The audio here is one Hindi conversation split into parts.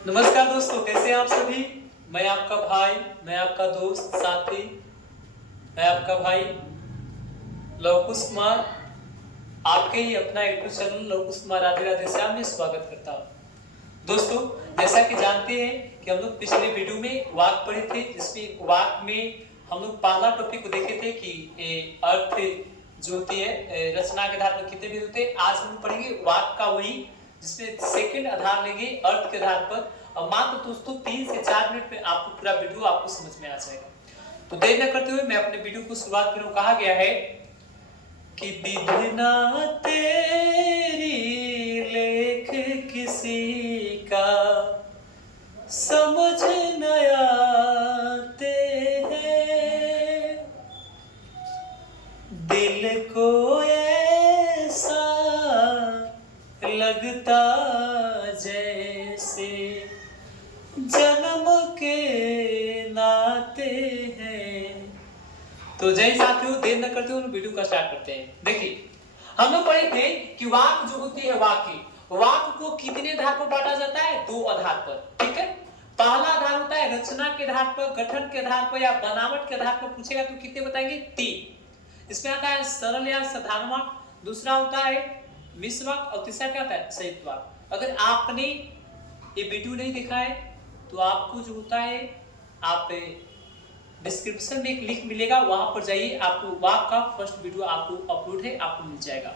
नमस्कार दोस्तों, कैसे हैं आप सभी। मैं आपका भाई, मैं आपका दोस्त साथी, मैं आपका भाई लवकुश कुमार, आपके ही अपना यूट्यूब चैनल लवकुश कुमार राधे राधे श्याम में स्वागत करता हूँ। दोस्तों, जैसा कि जानते हैं कि हम लोग पिछले वीडियो में वाक पढ़े थे, जिसमें वाक में हम लोग पहला टॉपिक को देखे थे कि अर्थ जो होती है रचना के आधार पर कितने भेद होते हैं। आज हम पढ़ेंगे वाक का वही, जिसमें सेकंड आधार लेंगे अर्थ के आधार पर। और मात्र दोस्तों 3 से 4 मिनट में आपको पूरा वीडियो आपको समझ में आ जाएगा। तो देर न करते हुए मैं अपने वीडियो को शुरुआत करूं। कहा गया है कि विधना तेरी लेख किसी का समझ न आते हैं, दिल को ऐसा लगता जैसे जन्म के नाते हैं। तो जय साथियों, देर न करते हुए वीडियो का स्टार्ट करते हैं। देखिए, हम लोग पढ़े थे कि वाक जो होती है वाक को कितने आधार पर बांटा जाता है? 2 आधार पर। ठीक है, पहला आधार होता है रचना के आधार पर, गठन के आधार पर या बनावट के आधार पर पूछेगा तो कितने बताएंगे? 3। इसमें आता है सरल या साधारण वाक, दूसरा होता है मिश्र वाक और तीसरा क्या होता है? संयुक्त वाक। अगर आपने ये वीडियो नहीं देखा है तो आपको जो होता है, आप डिस्क्रिप्शन में एक लिंक मिलेगा, वहां पर जाइए, आपको वाक का फर्स्ट वीडियो आपको अपलोड है, आपको मिल जाएगा।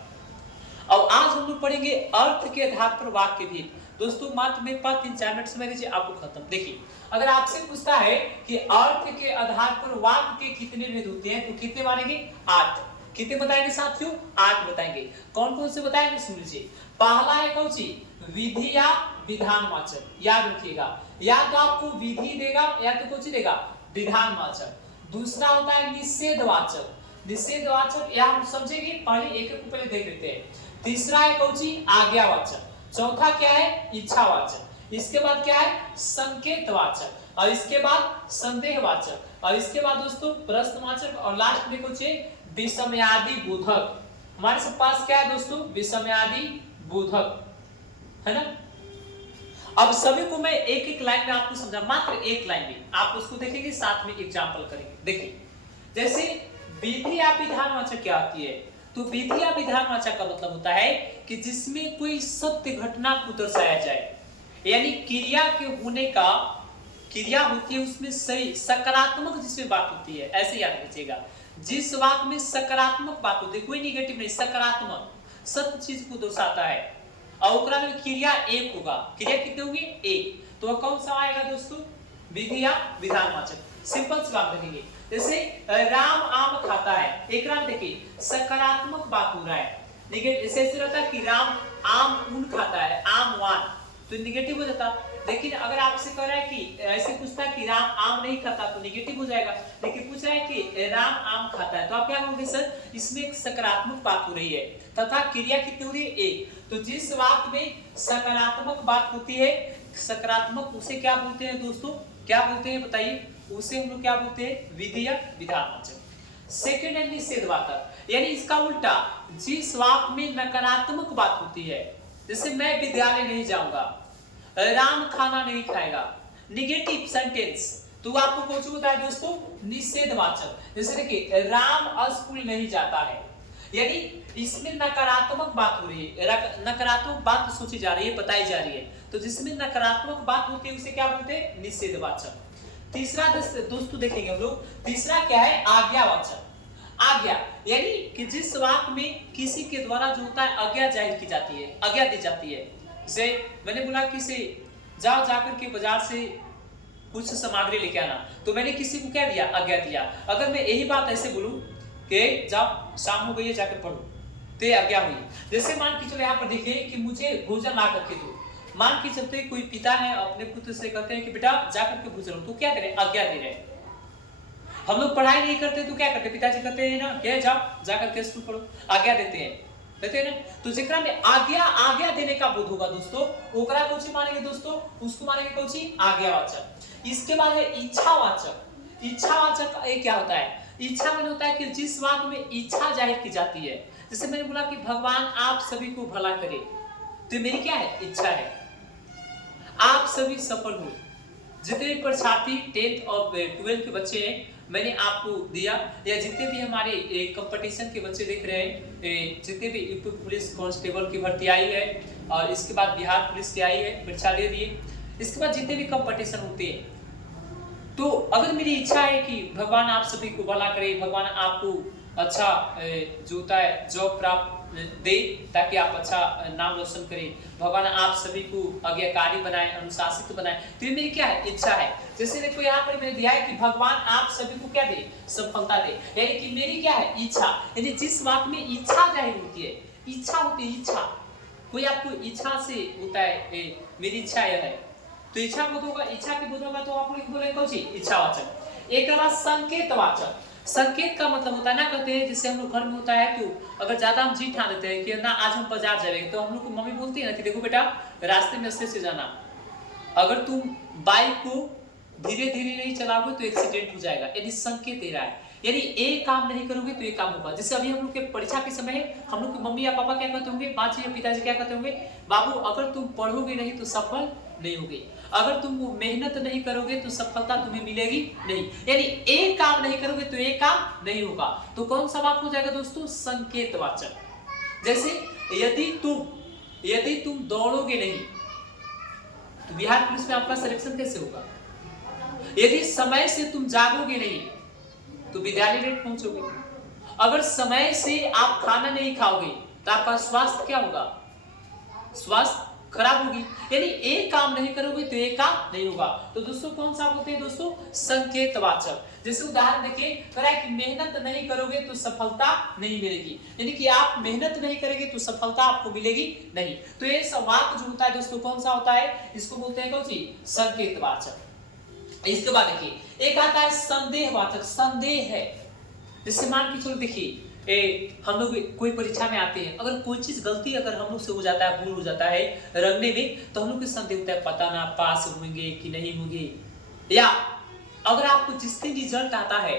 और आज हम लोग पढ़ेंगे अर्थ के आधार पर वाक के भेद। दोस्तों मात्र में 3-4 मिनट समय दीजिए, आपको खत्म। देखिए, अगर आपसे पूछता है कि अर्थ के आधार पर वाक के कितने भेद होते हैं तो कितने मानेंगे? 8। कितने बताएंगे साथियों? 8 बताएंगे। कौन कौन से बताएंगे सुन लीजिए। पहला है कौन सी? विधि या विधानवाचक। याद रखिएगा, या तो आपको विधि देगा या तो कौन सी देगा? विधानवाचक। दूसरा होता है निषेधवाचक। निषेधवाचक या हम समझेंगे, पहले एक को पहले देख लेते हैं। तीसरा है कौन सी? आज्ञावाचक। चौथा क्या है? इच्छावाचक। इसके बाद क्या है? संकेतवाचक। और इसके बाद संदेहवाचक। और इसके बाद दोस्तों प्रश्नवाचक। और लास्ट में कुछ विषमयादि बोधक। हमारे पास क्या है दोस्तों? विषमयादि बोधक, है ना। अब सभी को मैं एक एक लाइन में आपको समझा, मात्र एक लाइन में आप उसको देखेंगे, साथ में एग्जांपल करेंगे। देखिए, जैसे विधि या विधानवाचक क्या आती है? तो विधि या विधानवाचक का मतलब होता है कि जिसमें कोई सत्य घटना को दर्शाया जाए, यानी क्रिया के होने का, क्रिया होती है उसमें सही सकारात्मक जिसमें बात होती है, ऐसे याद रखिएगा। जिस वाक में सकारात्मक बात होती है, कोई निगेटिव नहीं, सकारात्मक सत्य चीज को दर्शाता है, और ओकरा में क्रिया एक होगा। क्रिया कितने होंगे? एक। तो वह कौन सा आएगा दोस्तों? विधि या विधानवाचक। सिंपल सी बात रखेंगे, जैसे राम आम खाता है, एक राम देखिए सकारात्मक बात हो रहा है। निगेटिव ऐसे रहता है कि राम आम ऊन खाता है, आम वान, तो निगेटिव हो जाता। लेकिन अगर आपसे कह रहा है कि ऐसे पूछता है कि राम आम नहीं खाता तो निगेटिव हो जाएगा। लेकिन पूछ रहा है कि राम आम खाता है, तो आप क्या कहोगे? सर इसमें एक सकारात्मक बात हो रही है, तथा क्रिया कितनी हो रही है? एक। तो जिस वाक्य में सकारात्मक बात होती है, सकारात्मक, उसे क्या बोलते हैं दोस्तों? क्या बोलते हैं बताइए? उसे हम लोग क्या बोलते हैं? विधि या विधानवाचक। सेकंड है निषेधवाचक, यानी इसका उल्टा, जिस वाक्य में नकारात्मक बात होती है, जैसे मैं विद्यालय नहीं जाऊंगा, राम खाना नहीं खाएगा, निगेटिव सेंटेंस, तो आपको कौन सा होता है दोस्तों? निषेधवाचक। जैसे देखिए राम स्कूल नहीं जाता है, यानी इसमें नकारात्मक बात हो रही है, नकारात्मक बात सोची जा रही है, बताई जा रही है। तो जिसमें नकारात्मक बात होती है उसे क्या बोलते हैं? निषेधवाचक। तीसरा दोस्तों देखेंगे हम लोग, तीसरा क्या है? आज्ञावाचक। आज्ञा यानी कि जिस वाक्य में किसी के द्वारा जो होता है आज्ञा जाहिर की जाती है, आज्ञा दी जाती है। जैसे मैंने बोला किसी जाओ जाकर के बाजार से कुछ सामग्री लेके आना, तो मैंने किसी को क्या दिया? आज्ञा दिया। अगर मैं यही बात ऐसे बोलूं कि जाओ शाम हो गई है जाकर पढ़ो, तो ये आज्ञा हुई। जैसे मान के चलो यहाँ पर देखिए कि मुझे भोजन ला करके दो। मान के चलते कोई पिता है अपने पुत्र से कहते हैं कि बेटा जाकर के भोजन, तो क्या करें? आज्ञा दे रहे हैं। हम लोग पढ़ाई नहीं करते तो क्या करते? पिताजी कहते हैं ना क्या जाओ जाकर के स्कूल पढ़ो, आज्ञा देते हैं, कहते हैं ना। तो जिकरा में आज्ञा देने का बोध होगा दोस्तों, ओकरा कौन सी मानेंगे दोस्तों? उसको मानेंगे कौन सी? आज्ञावाचक। इसके बाद है इच्छावाचक। इच्छावाचक ये क्या होता है? इच्छा में होता है कि जिस वाक्य में इच्छा जाहिर की जाती है, जैसे मैंने बोला कि भगवान आप सभी को भला करे, तो मेरी क्या है? इच्छा है। आप सभी सफल हो। जितने परीक्षार्थी 10th और 12th के बच्चे हैं मैंने आपको दिया, या जितने भी हमारे कंपटीशन के बच्चे देख रहे हैं, जितने भी यूपी पुलिस कांस्टेबल की भर्ती आई है और इसके बाद बिहार पुलिस की आई है, परीक्षा दे दिए, इसके बाद जितने भी कंपटीशन होते हैं, तो अगर मेरी इच्छा है कि भगवान आप सभी को भला करे, भगवान आपको अच्छा जो होता है जॉब प्राप्त दे, ताकि आप अच्छा नाम रोशन करें, भगवान आप सभी को आज्ञाकारी बनाए, अनुशासित बनाए, तो ये मेरी क्या है, इच्छा है। जैसे देखो यहाँ पर मैंने दिया है कि भगवान आप सभी को क्या दे, सफलता दे, यानी कि मेरी क्या है, इच्छा। यानी जिस बात में इच्छा जाहिर होती है, इच्छा होती है, इच्छा कोई आपको इच्छा से होता है, मेरी इच्छा यह है, तो इच्छा बोध होगा, इच्छा के बोध होगा तो आप लोग बोलेंगे कौन सी, इच्छावाचक। एक बात संकेतवाचक। संकेत का मतलब होता है ना, कहते हैं जैसे हम लोग घर में होता है, तो अगर ज्यादा हम जीत ठान देते हैं कि ना आज हम बाजार जाएंगे, तो हम लोग को मम्मी बोलती है ना कि देखो बेटा रास्ते में से जाना, अगर तुम बाइक को धीरे धीरे नहीं चलाओगे तो एक्सीडेंट हो जाएगा, यानी संकेत दे रहा है, यानी एक काम नहीं करोगे तो एक काम होगा। जैसे अभी हम लोग के परीक्षा के समय है, हम लोग के मम्मी या पापा क्या कहते होंगे, माँ जी या पिताजी क्या कहते होंगे, बाबू अगर तुम पढ़ोगे नहीं तो सफल नहीं होगे, अगर तुम मेहनत नहीं करोगे तो सफलता तुम्हें मिलेगी नहीं, यानी एक काम नहीं करोगे तो एक काम नहीं होगा। तो कौन सा वाक्य हो जाएगा दोस्तों, संकेतवाचक। जैसे यदि तुम दौड़ोगे नहीं तो बिहार पुलिस में आपका सिलेक्शन कैसे होगा। यदि समय से तुम जागोगे नहीं तो विद्यालय लेट पहुंचोगे। अगर समय से आप खाना नहीं खाओगे तो आपका स्वास्थ्य क्या होगा, स्वास्थ्य खराब होगी, यानी एक काम नहीं करोगे तो एक काम नहीं होगा। तो दोस्तों कौन सा बोलते हैं दोस्तों, संकेतवाचक। जैसे उदाहरण देखिए, कह रहा है कि मेहनत नहीं करोगे तो सफलता नहीं मिलेगी, यानी कि आप मेहनत नहीं करेंगे तो सफलता आपको मिलेगी नहीं। तो ये वाक्य जो होता है दोस्तों कौन सा होता है, इसको बोलते हैं कौन सी, संकेतवाचक। इसके बाद देखिए एक आता है संदेहवाचक। संदेह है, जैसे मान के चलो देखिए हम लोग कोई परीक्षा में आते हैं, अगर कोई चीज गलती अगर हम लोग से हो जाता है, भूल हो जाता है रखने में, तो हम लोग को संदेह होता है पता ना पास होंगे कि नहीं होंगे। या अगर आपको जिस दिन रिजल्ट आता है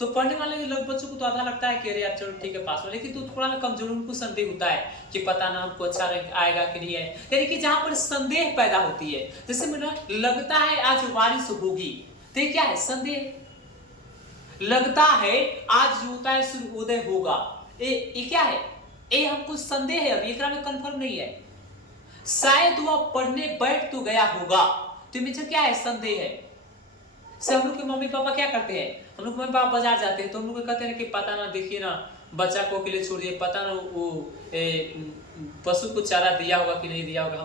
तो पढ़ने वाले लोग बच्चों को तो आधा लगता है कि अरे यार चलो ठीक है पास हो, लेकिन तो थोड़ा ना कमजोर उनको संदेह होता है कि पता ना हमको अच्छा रैंक आएगा कि नहीं है, यानी कि जहां पर संदेह पैदा होती है। जैसे मुझे लगता है आज बारिश होगी, तो ये क्या है, संदेह। लगता है आज जो होता है सूर्योदय होगा, ये क्या है, ये हमको संदेह है, अभी एकरा में कंफर्म नहीं है। शायद वह पढ़ने बैठ तो गया होगा, तो मुझे क्या है, संदेह है। से हम लोग के मम्मी पापा क्या करते हैं, हम लोग मम्मी पापा बाजार जाते हैं तो हम लोग कहते हैं कि पता ना देखिए ना बच्चा को अकेले छोड़ दिए, पता ना वो पशु को चारा दिया होगा कि नहीं दिया होगा,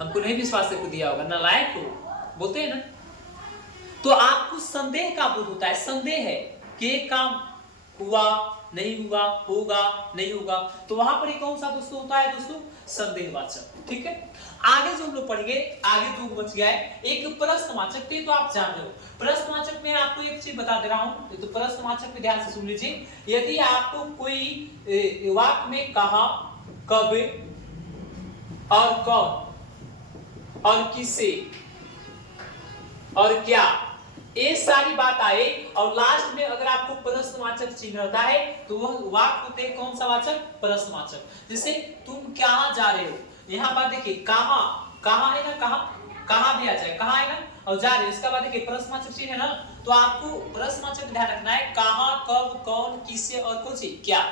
हमको नहीं विश्वास है दिया होगा, नालायक हो, बोलते हैं ना। तो आपको संदेह का बोध होता है, संदेह है कि काम हुआ नहीं हुआ, होगा नहीं होगा, तो वहां पर कौन सा दोस्तों होता है दोस्तों, संदेहवाचक। ठीक है, आगे जो हम लोग पढ़ेंगे, आगे जो बच गया है एक प्रश्नवाचक, तो आप जान रहे हो। प्रश्नवाचक में आपको एक चीज बता दे रहा हूं, तो प्रश्नवाचक में ध्यान से सुन लीजिए। यदि आपको कोई वाक्य में कहा, कब और कौन और किसे और क्या, ये सारी बात आए और लास्ट में अगर आपको प्रश्नवाचक चिन्ह रहता है तो वह वाक्य होते हैं कौन सा वाचक, प्रश्नवाचक। जैसे तुम कहां जा रहे हो, यहाँ पर देखिए कहां, कहां है ना, कहां भी आ जाए, कहां है ना, और जा रहे हो, इसका बाद देखिए प्रश्नवाचक चिन्ह है ना, तो आपको प्रश्नवाचक ध्यान रखना है, कहां, कब, कौन, किससे और कौन सी, क्या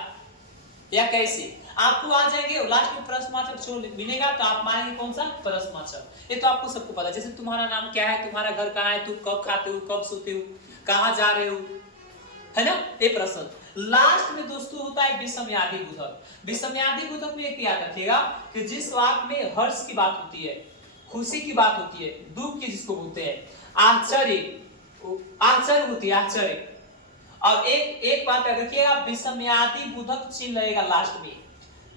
या कैसे, आपको आ जाएंगे और लास्ट में प्रश्नवाचक मिलेगा तो आप मानेंगे कौन सा, प्रश्नवाचक। ये तो आपको सबको पता है। जैसे तुम्हारा नाम क्या है, तुम्हारा घर कहाँ है, तुम कब खाते हो, कब सोते हो, कहाँ जा रहे हो, है ना, ये प्रश्न। लास्ट में दोस्तों होता है विषमयादि बोधक। विषमयादि बोधक में एक याद रखिएगा कि जिस वाक्य में हर्ष की बात होती है, खुशी की बात होती है, दुख की जिसको बोलते हैं, आश्चर्य होती है, आश्चर्य। और एक बात याद रखिएगा, विषमयादि बोधक चिन्ह रहेगा लास्ट में।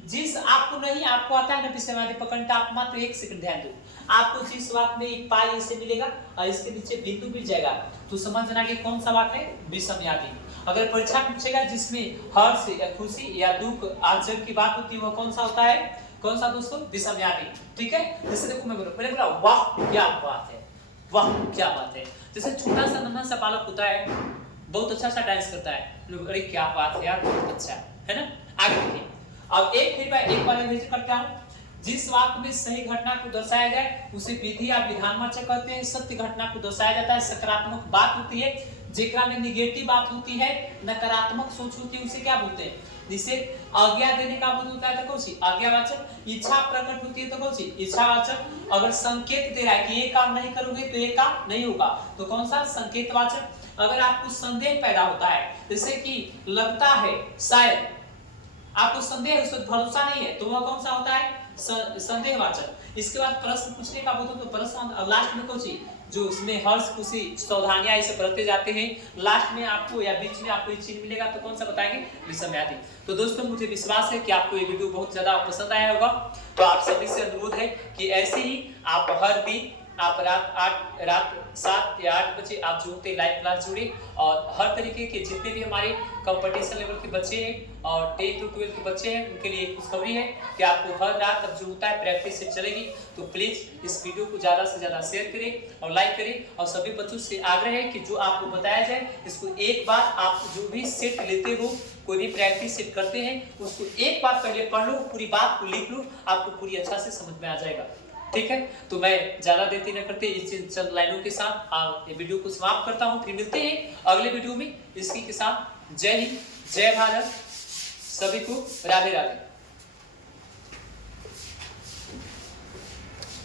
जिस आपको नहीं, आपको आता है ना विषमयादि पकड़ना, आप मात्र एक सेकंड ध्यान दो, आपको जिस वाक्य में एक पाई ऐसे मिलेगा और इसके नीचे बिंदु मिल जाएगा तो समझना कि कौन सा वाक्य है, विषमयादि। अगर परीक्षा में पूछेगा जिसमें हर्ष या खुशी या दुख, आश्चर्य की बात होती है, वह कौन सा होता है, कौन सा दोस्तों, विषमयादि। ठीक है, जैसे देखो मैं बोला वाह क्या बात है, वाह क्या बात है। जैसे छोटा सा नन्हा सा बालक होता है, बहुत अच्छा सा डांस करता है, लोग अरे क्या बात है यार, बहुत अच्छा है ना। आगे देखिए, अब एक बार रिवीजन करता हूं। जिस वाक्य में सही घटना को दर्शाया जाए उसे विधि या विधानवाचक कहते हैं। सत्य घटना को दर्शाया जाता है, सकारात्मक बात होती है। जेकरा में निगेटिव बात होती है, नकारात्मक सोच होती है, उसे क्या बोलते हैं? जिसे आज्ञा देने का बोध होता है तो कौन सी? आज्ञावाचक। इच्छा प्रकट होती है तो कौन सी? इच्छावाचक। अगर संकेत दे रहा है कि ये काम नहीं करोगे तो ये काम नहीं होगा तो कौन सा? संकेतवाचक। अगर आपको संदेह पैदा होता है, जैसे कि लगता है, शायद, आपको संदेह है, उस पर भरोसा नहीं है, तो वह कौन सा होता है? संदेहवाचक। इसके बाद प्रश्न पूछने का बोध हो तो प्रश्न, लास्ट में कौन सी? जो इसमें हर्ष, खुशी, सावधानियां ये सब बरते जाते हैं, लास्ट में आपको या बीच में आपको ये चिन्ह मिलेगा तो कौन सा बताएंगे? विषमयादि। तो दोस्तों मुझे विश्वास है कि आपको ये वीडियो बहुत ज्यादा पसंद आया होगा। तो आप सभी से अनुरोध है कि ऐसे ही आप हर दिन आप रात 7 या 8 बजे आप जो होते हैं लाइव क्लास जुड़े, और हर तरीके के जितने भी हमारे कंपटीशन लेवल के बच्चे हैं और 10 to 12 के बच्चे हैं उनके लिए खुशखबरी है कि आपको हर रात अब जो होता है प्रैक्टिस से चलेगी। तो प्लीज इस वीडियो को ज्यादा से ज्यादा शेयर करें और लाइक करें, और सभी बच्चों से आग्रह है कि जो आपको बताया जाए इसको एक बार आप जो भी सेट लेते हो, कोई भी प्रैक्टिस सेट करते हैं, उसको एक बार पहले पढ़ लो, पूरी बात को लिख लो, आपको पूरी अच्छा से समझ में आ जाएगा। ठीक है, तो मैं ज्यादा देरी न करते इस चंद लाइनों के साथ ये वीडियो को समाप्त करता हूं। फिर मिलते हैं अगले वीडियो में इसी के साथ। जय हिंद, जय भारत, सभी को राधे राधे।